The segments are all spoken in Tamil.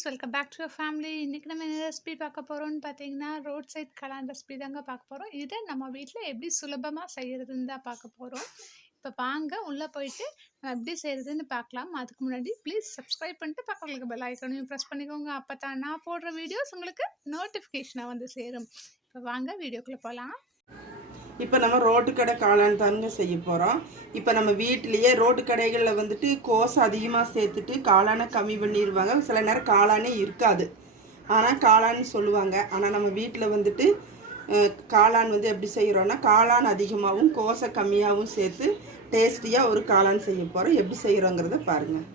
friends, welcome back to your family. இன்னைக்கு நம்ம என்ன ரெசிபி பார்க்க போறோம்னு பார்த்தீங்கன்னா ரோட் சைட் கலான் ரெசிபி தாங்க பார்க்க போறோம். இதை நம்ம வீட்டில் எப்படி சுலபமாக செய்யறதுன்னு தான் பார்க்க போறோம். இப்போ வாங்க உள்ளே போயிட்டு எப்படி செய்யறதுன்னு பார்க்கலாம். அதுக்கு முன்னாடி ப்ளீஸ் சப்ஸ்கிரைப் பண்ணிட்டு பக்கத்துக்கு பெல் ஐக்கனையும் ப்ரெஸ் பண்ணிக்கோங்க. அப்போ தான் நான் போடுற வீடியோஸ் உங்களுக்கு நோட்டிஃபிகேஷனாக வந்து சேரும். இப்போ வாங்க வீடியோக்குள்ளே போகலாம். இப்போ நம்ம ரோட்டு கடை காளான் தாங்க செய்ய போகிறோம். இப்போ நம்ம வீட்டிலேயே ரோட்டு கடைகளில் வந்துட்டு கோஸ் அதிகமாக சேர்த்துட்டு காளானை கம்மி பண்ணிடுவாங்க. சில நேரம் காளானே இருக்காது, ஆனால் காளான்னு சொல்லுவாங்க. ஆனால் நம்ம வீட்டில் வந்துட்டு காளான் வந்து எப்படி செய்கிறோன்னா காளான் அதிகமாகவும் கோஸை கம்மியாகவும் சேர்த்து டேஸ்டியாக ஒரு காளான் செய்ய போகிறோம். எப்படி செய்கிறோங்கிறத பாருங்கள்.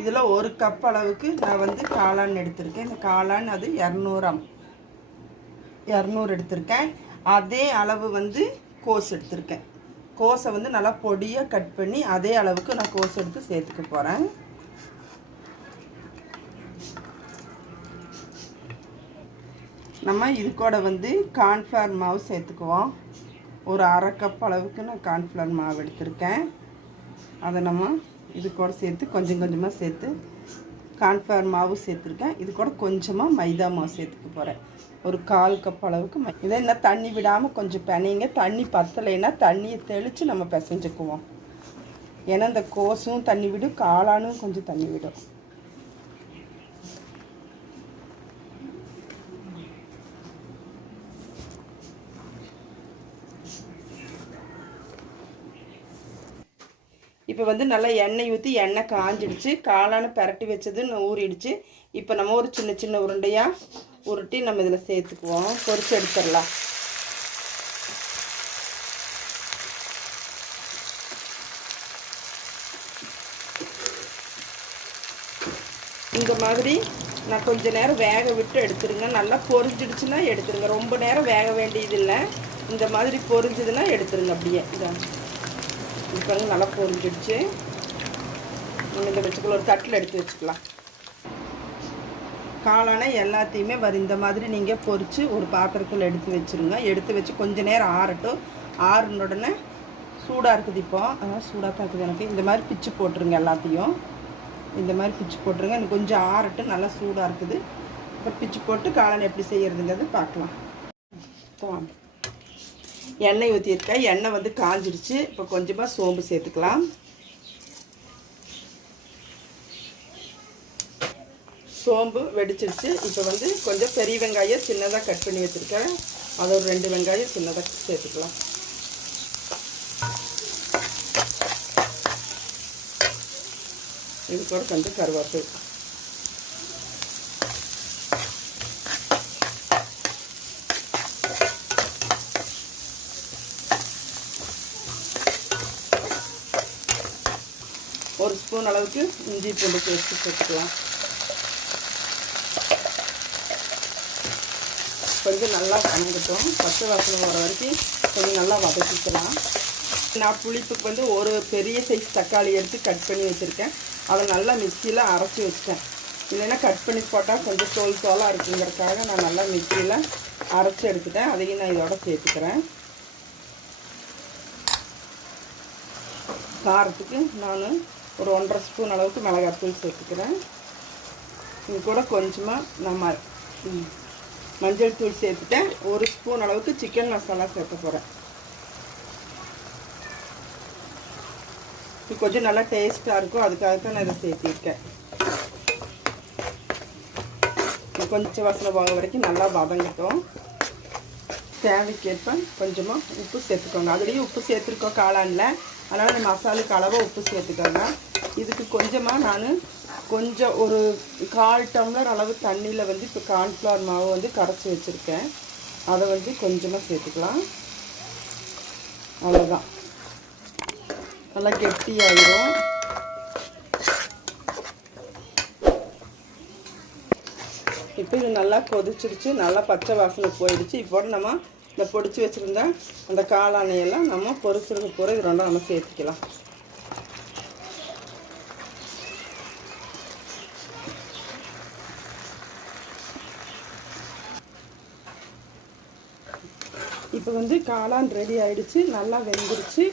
இதில் 1 கப் அளவுக்கு நான் வந்து காளான் எடுத்திருக்கேன். இந்த காளான் அது 200 எடுத்திருக்கேன். அதே அளவு வந்து கோஸ் எடுத்திருக்கேன். கோஸை வந்து நல்லா பொடியாக கட் பண்ணி அதே அளவுக்கு நான் கோஸ் எடுத்து சேர்த்துக்க போகிறேன். நம்ம இது கூட வந்து கார்ன்ஃப்ளவர் மாவு சேர்த்துக்குவோம். ஒரு 1/2 கப் அளவுக்கு நான் கார்ன்ஃப்ளவர் மாவு எடுத்திருக்கேன். அதை நம்ம இது கூட சேர்த்து கொஞ்சம் கொஞ்சமாக சேர்த்து கார்ன்ஃப்ளவர் மாவு சேர்த்துருக்கேன். இது கூட கொஞ்சமாக மைதா மாவு சேர்த்துக்க போகிறேன். ஒரு 1/4 கப் அளவுக்கு இதை இன்னும் தண்ணி விடாமல் கொஞ்சம் பிணைங்க. தண்ணி பத்தலைன்னா தண்ணியை தெளித்து நம்ம பிசைஞ்சுக்குவோம். ஏன்னா இந்த கோஸும் தண்ணி விடும், காளானும் கொஞ்சம் தண்ணி விடும். இப்போ வந்து நல்லா எண்ணெய் ஊற்றி எண்ணெய் காஞ்சிடுச்சு. காளானை பரட்டி வச்சது ஊறிடுச்சு. இப்போ நம்ம ஒரு சின்ன சின்ன உருண்டையாக உருட்டி நம்ம இதில் சேர்த்துக்குவோம். பொரிச்சு எடுத்துடலாம். இந்த மாதிரி நான் கொஞ்சம் நேரம் வேக விட்டு எடுத்துருங்க. நல்லா பொரிஞ்சிடுச்சுன்னா எடுத்துருங்க. ரொம்ப நேரம் வேக வேண்டியதில்லை. இந்த மாதிரி பொரிஞ்சதுன்னா எடுத்துருங்க. அப்படியே இதான் இப்போ நல்லா பொரிஞ்சிடுச்சு. நம்ம இதை வச்சுக்கலாம். ஒரு தட்டில் எடுத்து வச்சுக்கலாம். காளானை எல்லாத்தையுமே இந்த மாதிரி நீங்கள் பொரித்து ஒரு பாத்திரத்தில் எடுத்து வச்சுருங்க. எடுத்து வச்சு கொஞ்சம் நேரம் ஆறட்டும். ஆறுன உடனே சூடாக இருக்குது. இப்போ அதனால் சூடாக தான் இருக்குது எனக்கு. இந்த மாதிரி பிச்சு போட்டுருங்க. எல்லாத்தையும் இந்த மாதிரி பிச்சு போட்டுருங்க. எனக்கு கொஞ்சம் ஆறட்டும். நல்லா சூடாக இருக்குது. இப்போ பிச்சு போட்டு காளான் எப்படி செய்கிறதுங்கிறது பார்க்கலாம். எண்ணெய் ஊற்றிருக்கேன். எண்ணெய் வந்து காஞ்சிடுச்சு. இப்போ கொஞ்சமாக சோம்பு சேர்த்துக்கலாம். சோம்பு வெடிச்சிருச்சு. இப்போ வந்து கொஞ்சம் பெரிய வெங்காயம் சின்னதாக கட் பண்ணி வச்சுருக்கேன். அதை ஒரு 2 வெங்காயம் சின்னதாக சேர்த்துக்கலாம். இது கூட கொஞ்சம் கருவேப்பிலை. ஒரு ஸ்பூன் அளவுக்கு இஞ்சி பூண்டு பேஸ்ட் சேர்த்துக்கலாம். கொஞ்சம் நல்லா வதங்கட்டும். பச்சை வாசனை வர வரைக்கும் கொஞ்சம் நல்லா வதக்கிக்கலாம். நான் புளிப்புக்கு வந்து ஒரு பெரிய சைஸ் தக்காளி எடுத்து கட் பண்ணி வச்சுருக்கேன். அதை நல்லா மிக்சியில் அரைச்சி வச்சிட்டேன். இல்லைன்னா கட் பண்ணி போட்டால் கொஞ்சம் தோலாக இருக்குங்கிறதுக்காக நான் நல்லா மிக்சியில் அரைச்சி எடுத்துட்டேன். அதையும் நான் இதோட சேர்த்துக்கிறேன். காரத்துக்கு நான் ஒரு 1.5 ஸ்பூன் அளவுக்கு மிளகாத்தூள் சேர்த்துக்கிறேன். இது கூட கொஞ்சமாக நம்ம மஞ்சள் தூள் சேர்த்துட்டேன். 1 ஸ்பூன் அளவுக்கு சிக்கன் மசாலா சேர்க்க போகிறேன். இது கொஞ்சம் நல்லா டேஸ்ட்டாக இருக்கும். அதுக்காக தான் நான் இதை சேர்த்திருக்கேன். கொஞ்சம் வாசனை போக வரைக்கும் நல்லா வதங்கட்டும். தேவைக்கேற்ப கொஞ்சமாக உப்பு சேர்த்துக்கோங்க. அதுலேயும் உப்பு சேர்த்துருக்கோம் காளானில். அதனால் இந்த மசாலுக்கு அளவாக உப்பு சேர்த்துக்கோங்க. இதுக்கு கொஞ்சமாக நான் கொஞ்சம் ஒரு 1/4 டம்ளர் அளவு தண்ணியில் வந்து இப்போ கார்ன்ஃப்ளவர் மாவு வந்து கரைச்சி வச்சுருக்கேன். அதை வந்து கொஞ்சமாக சேர்த்துக்கலாம். அவ்வளோதான். நல்லா கெட்டியாயிடும். இப்போ இது நல்லா கொதிச்சிருச்சு. நல்லா பச்சை வாசனை போயிடுச்சு. இப்போ நம்ம இந்த பொடிச்சு வச்சுருந்தா அந்த காளானையெல்லாம் நம்ம பொரிச்சிருக்க போகிற இது ரெண்டும் நம்ம சேர்த்துக்கலாம். இப்போ வந்து காளான் ரெடி ஆகிடுச்சு. நல்லா வெந்துருச்சு.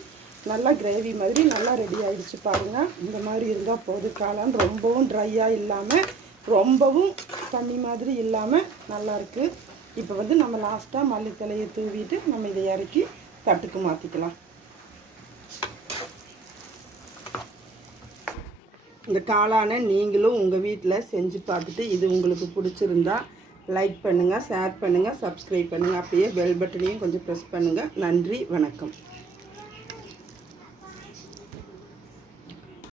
நல்லா கிரேவி மாதிரி நல்லா ரெடி ஆகிடுச்சு. பாருங்கள், இந்த மாதிரி இருந்தால் போதும். காளான் ரொம்பவும் ட்ரையாக இல்லாமல் ரொம்பவும் தண்ணி மாதிரி இல்லாமல் நல்லாயிருக்கு. இப்போ வந்து நம்ம லாஸ்ட்டாக மல்லித்தலையை தூவிட்டு நம்ம இதை இறக்கி தட்டுக்கு மாற்றிக்கலாம். இந்த காளானை நீங்களும் உங்கள் வீட்டில் செஞ்சு பார்த்துட்டு இது உங்களுக்கு பிடிச்சிருந்தா லைக் பண்ணுங்கள், ஷேர் பண்ணுங்கள், சப்ஸ்கிரைப் பண்ணுங்கள். அப்படியே பெல் பட்டனையும் கொஞ்சம் ப்ரெஸ் பண்ணுங்கள். நன்றி, வணக்கம்.